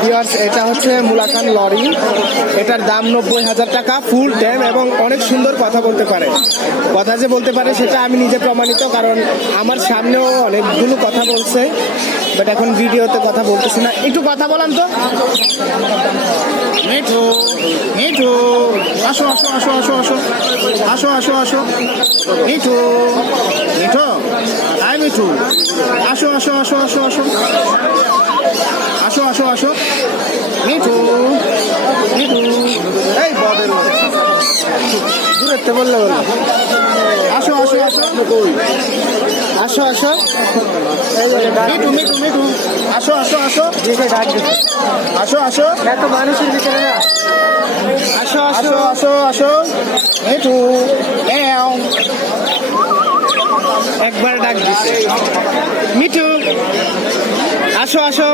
Viewers, এটা হচ্ছে মুলাকান lorry. এটার দাম 90,000 টাকা, ফুল ট্যাম এবং অনেক সুন্দর কথা বলতে পারে। কথা যে বলতে পারে সেটা আমি নিজে প্রমাণিত, কারণ আমার সামনেও অনেকগুলো কথা বলছে, বাট এখন ভিডিওতে কথা বলতেছি না। একটু কথা বলান তো। মিঠু, মিঠু, আসো আসো আসো আসো আসো আসো আসো আসো। মিঠু, মিঠু, আয় মিঠু, আসো আসো আসো আসো আসো আসো আসো আসো। মিঠু, মিঠু, এই বদের দূরত্বে বললে বললো। আসো আসো আসো আসো আসো। মিঠু, মিঠু, মিঠু, আসো আসো আসো আসো আসো। এত মানুষের ভিতরে না, আসো আসো আসো আসো। মিঠু, একবার ডাক দিচ্ছে। মিঠু, আসো আসো।